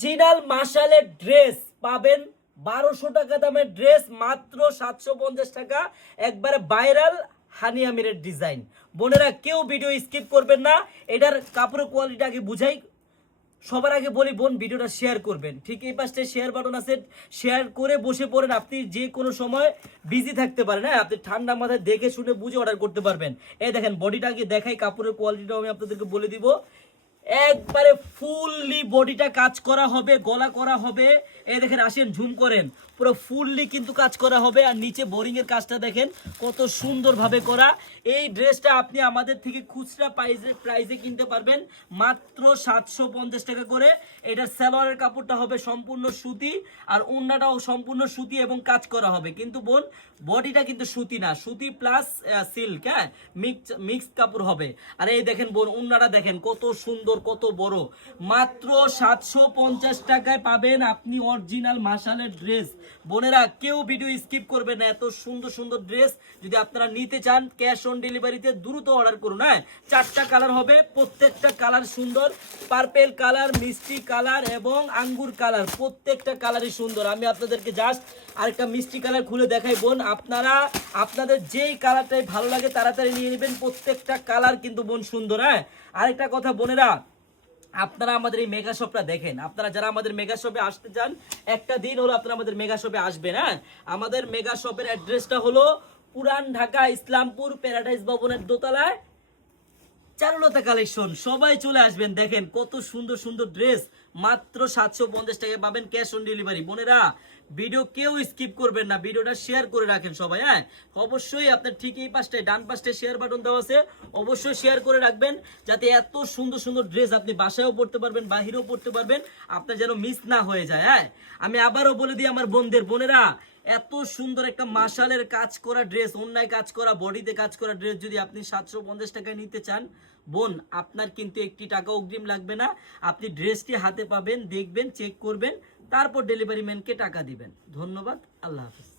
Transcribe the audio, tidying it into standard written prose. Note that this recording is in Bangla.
অরিজিনাল মাশালের ড্রেস পাবেন 1200 টাকা দামের ড্রেস মাত্র 750 টাকা। একবারে ভাইরাল হানি আমিরের ডিজাইন। বোনেরা কেউ ভিডিও স্কিপ করবেন না, এটার কাপড়ের কোয়ালিটি আগে বুঝাই। সবার আগে বলি বোন ভিডিওটা শেয়ার করবেন, ঠিক এই পাশে শেয়ার বাটন আছে, শেয়ার করে বসে পড়েন। আপনি যে কোনো সময় বিজি থাকতে পারেন, হ্যাঁ আপনি ঠান্ডা মাথায় দেখে শুনে বুঝে অর্ডার করতে পারবেন। এই দেখেন বডিটা আগে দেখাই, কাপড়ের কোয়ালিটিটাও আমি আপনাদেরকে বলে দিব। একবারে ফুললি বডিটা কাজ করা হবে, গলা করা হবে। এই দেখেন আসেন জুম করেন, পুরো ফুললি কিন্তু কাজ করা হবে। আর নিচে বোরিং এর কাজটা দেখেন কত সুন্দরভাবে করা। এই ড্রেসটা আপনি আমাদের থেকে খুচরা প্রাইসে কিনতে পারবেন মাত্র 750 টাকা করে। এটার সালোয়ারের কাপড়টা হবে সম্পূর্ণ সুতি, আর ওড়নাটাও সম্পূর্ণ সুতি এবং কাজ করা হবে। কিন্তু বোন বডিটা কিন্তু সুতি না, সুতি প্লাস সিল্ক, হ্যাঁ মিক্স কাপড় হবে। আর এই দেখেন বোন ওড়নাটা দেখেন কত সুন্দর, কত বড়। মাত্র 750 টাকায় পাবেন আপনি অরিজিনাল মাশালের ড্রেস। বোনেরা কেউ ভিডিও স্কিপ করবে না, এত সুন্দর সুন্দর ড্রেস যদি আপনারা নিতে চান ক্যাশ অন ডেলিভারিতে দ্রুত অর্ডার করুন। হ্যাঁ 4টা কালার হবে, প্রত্যেকটা কালার সুন্দর। পার্পেল কালার, মিষ্টি কালার এবং আঙ্গুর কালার, প্রত্যেকটা কালারই সুন্দর। আমি আপনাদেরকে জাস্ট আরেকটা মিষ্টি কালার খুলে দেখাই বোন, আপনারা আপনাদের যেই কালারটাই ভালো লাগে তাড়াতাড়ি নিয়ে নেবেন। প্রত্যেকটা কালার কিন্তু বোন সুন্দর। হ্যাঁ আরেকটা কথা বোনেরা, আপনারা আমাদের এই মেগা শপটা দেখেন, আপনারা যারা আমাদের মেগা শপে আসতে চান একটা দিন হলো আপনারা আমাদের মেগা শপে আসবেন। হ্যাঁ আমাদের মেগা শপের অ্যাড্রেসটা হলো পুরান ঢাকা ইসলামপুর প্যারাডাইস ভবনের দোতলায় চারুলতা কালেকশন। সবাই চলে আসবেন, দেখেন কত সুন্দর সুন্দর ড্রেস মাত্র 750 টাকায় পাবেন ক্যাশ অন ডেলিভারি। বোনেরা ভিডিও কেউ স্কিপ করবেন না, ভিডিওটা শেয়ার করে রাখেন সবাই। হ্যাঁ অবশ্যই আপনার ঠিক এই পাশটায় ডান পাশটায় শেয়ার বাটন দেওয়া আছে, অবশ্যই শেয়ার করে রাখবেন যাতে এত সুন্দর সুন্দর ড্রেস আপনি বাসায়ও পড়তে পারবেন, বাহিরেও পড়তে পারবেন, আপনার যেন মিস না হয়ে যায়। হ্যাঁ আমি আবারও বলে দিই আমার বোনেরা, এত সুন্দর একটা মাশালের কাজ করা ড্রেস, অন্যায় কাজ করা, বডিতে কাজ করা ড্রেস যদি আপনি 750 টাকায় নিতে চান বোন, আপনার কিন্তু একটি টাকা অগ্রিম লাগবে না। আপনি ড্রেসটি হাতে পাবেন, দেখবেন, চেক করবেন, তারপর ডেলিভারি ম্যানকে টাকা দিবেন। ধন্যবাদ, আল্লাহ হাফেজ।